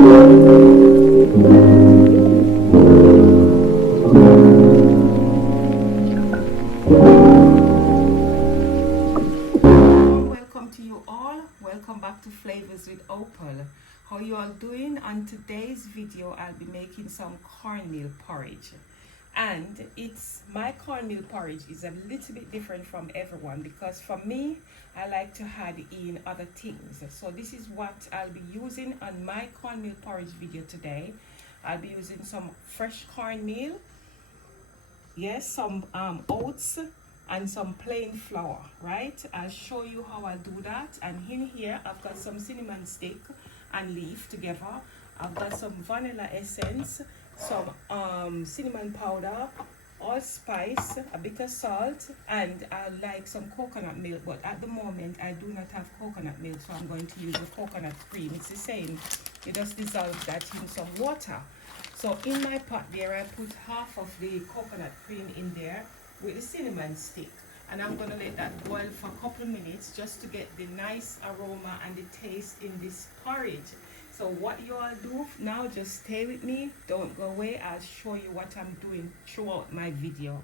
Welcome to you all. Welcome back to Flavors with Opal. How you all doing? On today's video, I'll be making some cornmeal porridge. And my cornmeal porridge is a little bit different from everyone because for me, I like to add in other things. So this is what I'll be using on my cornmeal porridge video today. I'll be using some fresh cornmeal, yes, some oats, and some plain flour, right? I'll show you how I do that. And in here, I've got some cinnamon stick and leaf together. I've got some vanilla essence, some cinnamon powder, allspice, a bit of salt, and I like some coconut milk. But at the moment, I do not have coconut milk, so I'm going to use the coconut cream. It's the same. You just dissolve that in some water. So in my pot there, I put half of the coconut cream in there with the cinnamon stick, and I'm going to let that boil for a couple minutes just to get the nice aroma and the taste in this porridge. So what you all do now, just stay with me, don't go away. I'll show you what I'm doing throughout my video.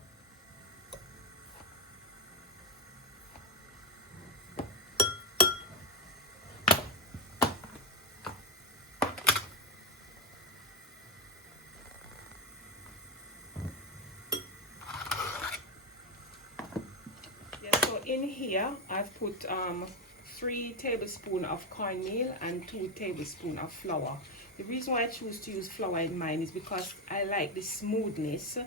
In here, I've put 3 tablespoons of cornmeal and 2 tablespoons of flour. The reason why I choose to use flour in mine is because I like the smoothness.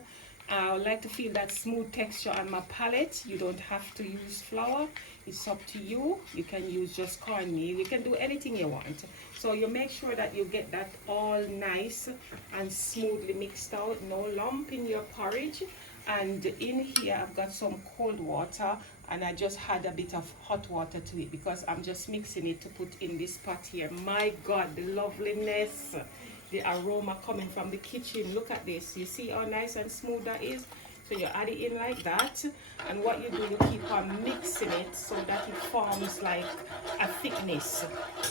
I like to feel that smooth texture on my palate. You don't have to use flour. It's up to you. You can use just cornmeal. You can do anything you want. So you make sure that you get that all nice and smoothly mixed out. No lump in your porridge. And in here, I've got some cold water, and I just had a bit of hot water to it because I'm just mixing it to put in this pot here. My God, the loveliness, the aroma coming from the kitchen. Look at this. You see how nice and smooth that is? So you add it in like that, and what you do, you keep on mixing it so that it forms like a thickness,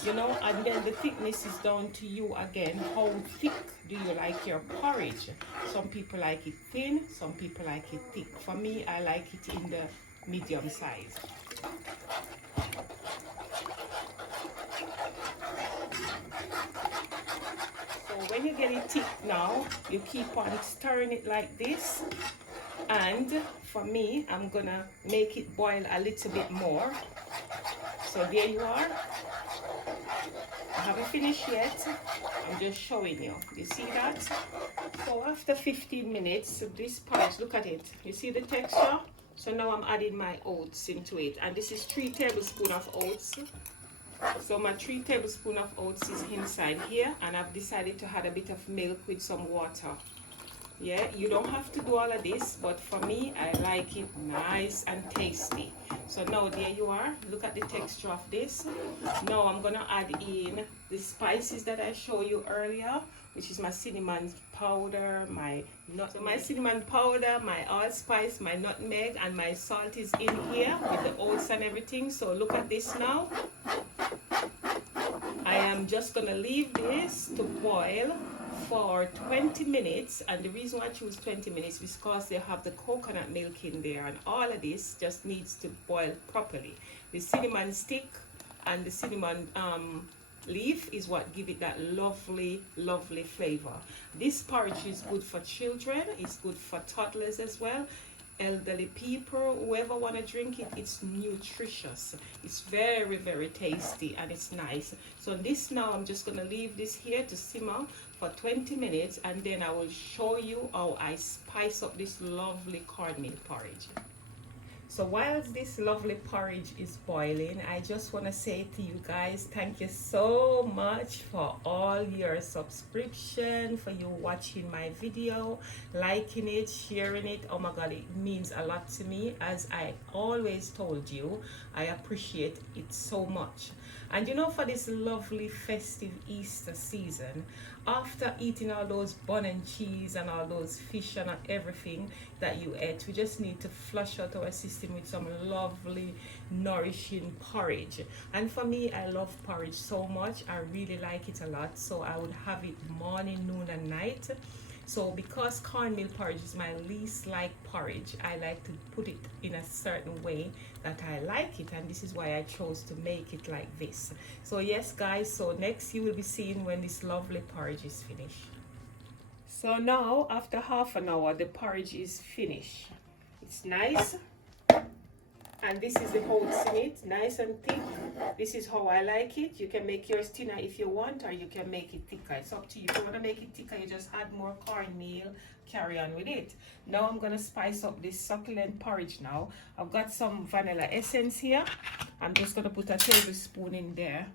you know, and then the thickness is down to you again. How thick do you like your porridge? Some people like it thin, some people like it thick. For me, I like it in the medium size. So when you get it thick now, you keep on stirring it like this. And for me, I'm gonna make it boil a little bit more. So there you are. I haven't finished yet. I'm just showing you. You see that? So after 15 minutes, this porridge, look at it. You see the texture? So now I'm adding my oats into it. And this is 3 tablespoons of oats. So my 3 tablespoons of oats is inside here. And I've decided to add a bit of milk with some water. Yeah, you don't have to do all of this, but for me, I like it nice and tasty. So now there you are. Look at the texture of this. Now I'm gonna add in the spices that I showed you earlier, which is my cinnamon powder, my cinnamon powder, my allspice, my nutmeg, and my salt is in here with the oats and everything. So look at this now. I am just gonna leave this to boil for 20 minutes, and the reason why I choose 20 minutes is because they have the coconut milk in there, and all of this just needs to boil properly. The cinnamon stick and the cinnamon leaf is what give it that lovely flavor. This porridge is good for children, it's good for toddlers as well, elderly people, whoever want to drink it. It's nutritious, it's very tasty, and it's nice. So this now, I'm just going to leave this here to simmer for 20 minutes, and then I will show you how I spice up this lovely cornmeal porridge. So while this lovely porridge is boiling, I just want to say to you guys, thank you so much for all your subscription, for you watching my video, liking it, sharing it. Oh my God, it means a lot to me. As I always told you, I appreciate it so much. And you know, for this lovely festive Easter season, after eating all those bun and cheese and all those fish and everything that you ate, we just need to flush out our system with some lovely nourishing porridge. And for me, I love porridge so much. I really like it a lot, so I would have it morning, noon and night. So because cornmeal porridge is my least like porridge, I like to put it in a certain way that I like it, and this is why I chose to make it like this. So yes guys, so next you will be seeing when this lovely porridge is finished. So now after half an hour the porridge is finished. It's nice, and this is the oats in it, nice and thick. This is how I like it. You can make yours thinner if you want, or you can make it thicker. It's up to you. If you want to make it thicker, you just add more cornmeal, carry on with it. Now I'm going to spice up this succulent porridge now. I've got some vanilla essence here. I'm just going to put a tablespoon in there.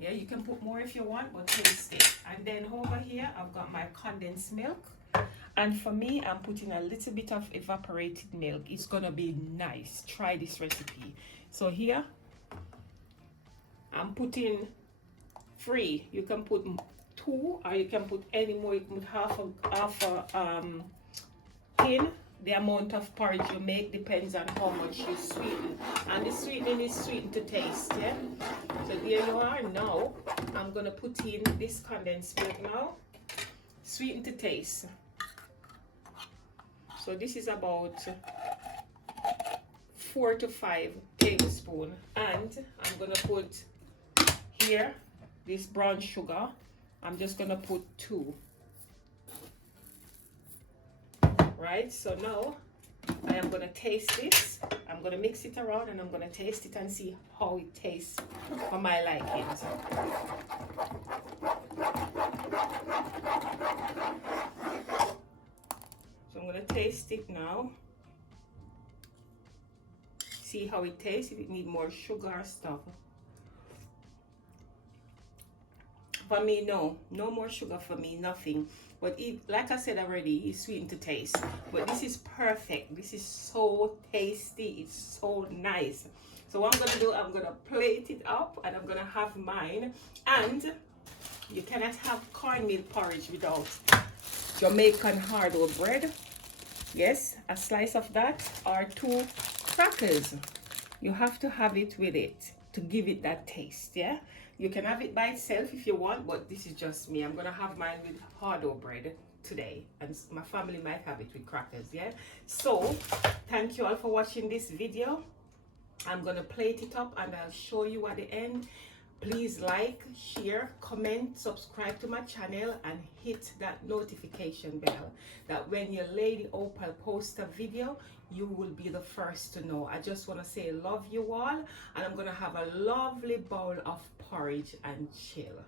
Yeah, you can put more if you want, but taste it. And then over here, I've got my condensed milk. And for me, I'm putting a little bit of evaporated milk. It's gonna be nice. Try this recipe. So here, I'm putting 3. You can put 2, or you can put any more. You can put half a tin. The amount of porridge you make depends on how much you sweeten. And the sweetening is sweetened to taste, yeah? So there you are. Now, I'm gonna put in this condensed milk now. Sweetened to taste. So this is about 4 to 5 tablespoons, and I'm gonna put here this brown sugar. I'm just gonna put 2. Right, so now I am gonna taste this. I'm gonna mix it around and I'm gonna taste it and see how it tastes for my liking. So I'm gonna taste it now. See how it tastes, if it needs more sugar or stuff. For me, no more sugar for me, nothing. But it, like I said already, it's sweetened to taste. But this is perfect. This is so tasty. It's so nice. So what I'm gonna do, I'm gonna plate it up and I'm gonna have mine. And you cannot have cornmeal porridge without Jamaican hard-boiled bread. Yes, a slice of that, or 2 crackers. You have to have it with it to give it that taste, yeah? You can have it by itself if you want, but this is just me. I'm gonna have mine with hard-boiled bread today, and my family might have it with crackers, yeah? So, thank you all for watching this video. I'm gonna plate it up and I'll show you at the end. Please like, share, comment, subscribe to my channel, and hit that notification bell that when your Lady Opal posts a video, you will be the first to know. I just want to say love you all, and I'm going to have a lovely bowl of porridge and chill.